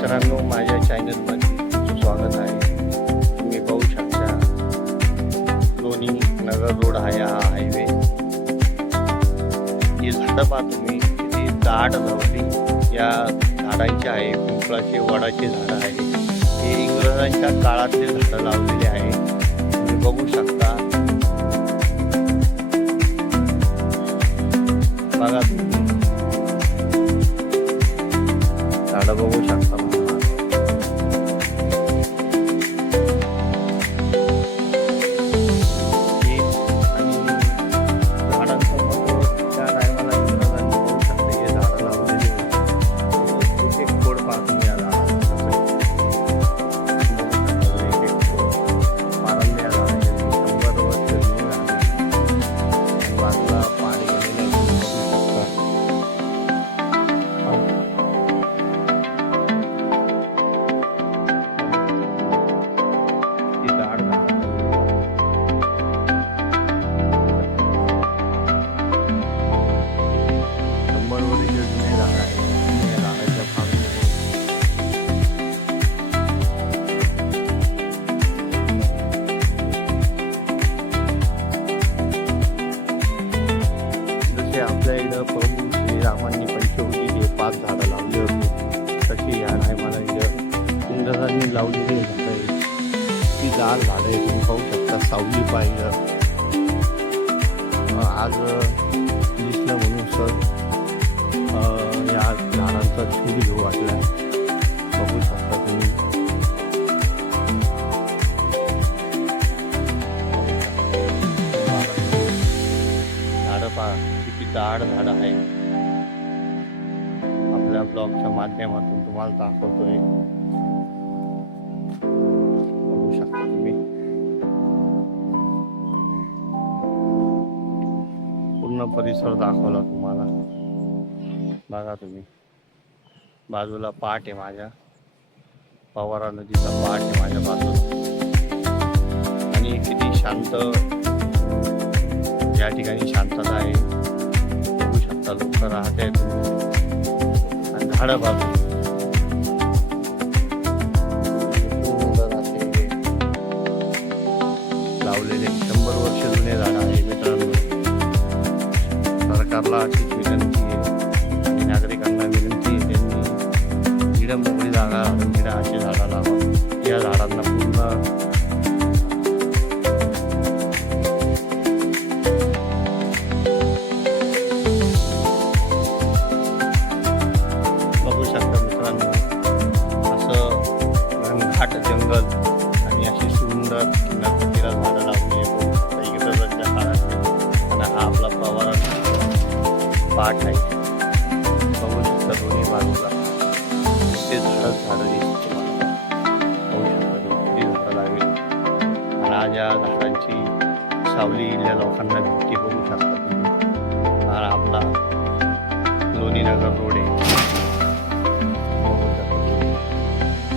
मित्रांनो, माझ्या चॅनलमध्ये तुमचं स्वागत आहे. तुम्ही पाहू शकता लोणी नगर रोड आहे हा हायवे. ही झाडं पहा तुम्ही, किती दाट लावली या झाडांची आहे. पिंपळाचे वडाचे झाडं आहे. हे इंग्रजांच्या काळातले झाडं लावलेले आहे. तुम्ही बघू शकता. बघा तुम्ही झाडं बघू शकता. आपल्या इकडं प्रभू श्रीरामांनी पंचवटी हे 5 झाडं लावली होती, तशी या टायमाला इथं इंग्रजांनी लावलेली झाडं आहे. ती जाड झाडं आहे. तुम्ही पाहू शकता. सावली पाहिजे आज दिसलं म्हणून सर या झाडांचा छूट घेऊ वाटला. बघू शकता तुम्ही. झाडं पहा, किती दाट झाडं आहे. आपल्या ब्लॉगच्या माध्यमातून तुम्हाला दाखवतोय. बघू शकता तुम्ही. पूर्ण परिसर दाखवला तुम्हाला. बघा तुम्ही. बाजूला पाट आहे माझ्या. पवारा नदीचा पाट आहे माझ्या बाजूला. आणि किती शांत या ठिकाणी शांतता आहे. बघू शकता लोक राहत आहेत. आणि झाडं बाजू लावलेले 100 वर्ष जुने झाडं आहे. मित्रांनो, सरकारला अशीच विनंती आहे आणि नागरिकांना विनंती आहे, त्यांनी जिडं मोकळी जागा जिडं अशी झाडं लावा. या झाडांना पूर्ण घाट जंगल आणि अशी सुंदर किनारा झाडं लावली इंग्रजांच्या काळात. आणि हा आपला पवारा पाठ आहे. बघू शकता दोन्ही बाजूला ते झाडं दिसत तुम्हाला. बघू शकता किती झाडं लागली. आणि आज या झाडांची सावली इथल्या लोकांना भेटते. बघू शकता तुम्ही. हा आपला लोणी नगर रोड आहे.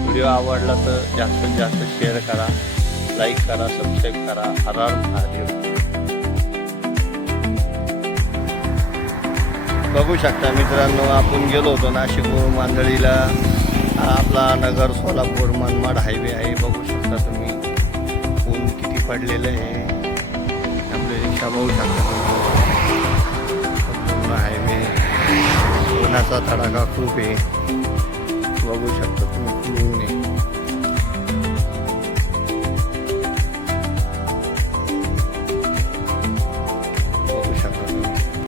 व्हिडिओ आवडला तर जास्तीत जास्त शेअर करा, लाईक करा, सबस्क्राईब करा. हर हर महादेव. बघू शकता मित्रांनो, आपण गेलो होतो नाशिकवरून मांदळीला. हा आपला नगर सोलापूर मनमाड हायवे आहे. बघू शकता तुम्ही. ऊन किती पडलेलं आहे. आपले रिक्षा बघू शकता पूर्ण हायवे. उन्हाचा तडाखा खूप आहे. बघू शकता तुम्ही.